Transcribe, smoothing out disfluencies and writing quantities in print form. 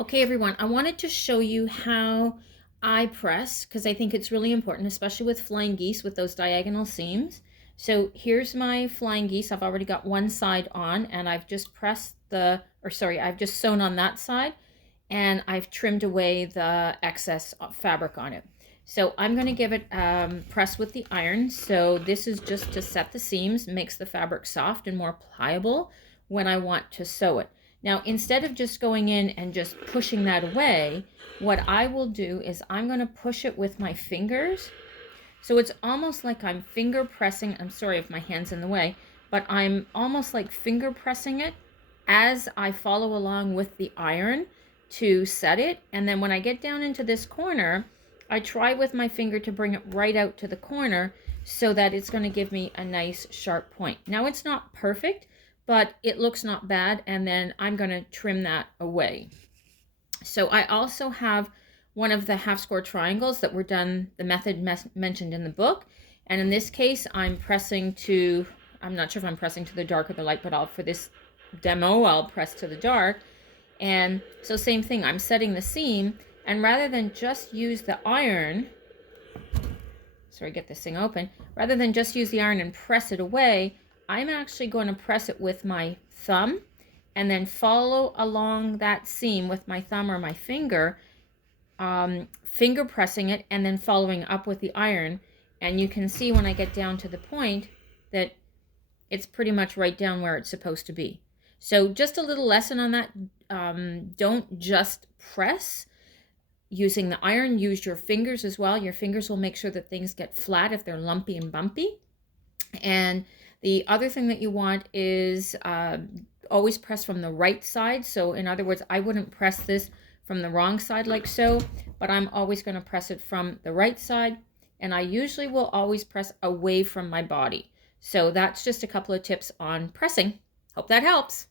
Okay, everyone, I wanted to show you how I press because I think it's really important, especially with flying geese with those diagonal seams. So here's my flying geese. I've already got one side on and I've just I've just sewn on that side and I've trimmed away the excess fabric on it. So I'm going to give it press with the iron. So this is just to set the seams, makes the fabric soft and more pliable when I want to sew it. Now, instead of just going in and just pushing that away, what I will do is I'm going to push it with my fingers. So it's almost like I'm finger pressing. I'm sorry if my hand's in the way, but I'm almost like finger pressing it as I follow along with the iron to set it. And then when I get down into this corner, I try with my finger to bring it right out to the corner so that it's going to give me a nice sharp point. Now it's not perfect, but it looks not bad, and then I'm going to trim that away. So I also have one of the half score triangles that were done the method mentioned in the book, and in this case I'm not sure if I'm pressing to the dark or the light, but for this demo I'll press to the dark. And so same thing, I'm setting the seam, and rather than just use the iron, get this thing open, rather than just use the iron and press it away, I'm actually going to press it with my thumb and then follow along that seam with my thumb or my finger, finger pressing it and then following up with the iron. And you can see when I get down to the point that it's pretty much right down where it's supposed to be. So just a little lesson on that. Don't just press using the iron, use your fingers as well. Your fingers will make sure that things get flat if they're lumpy and bumpy. And the other thing that you want is always press from the right side. So in other words, I wouldn't press this from the wrong side like so, but I'm always going to press it from the right side. And I usually will always press away from my body. So that's just a couple of tips on pressing. Hope that helps.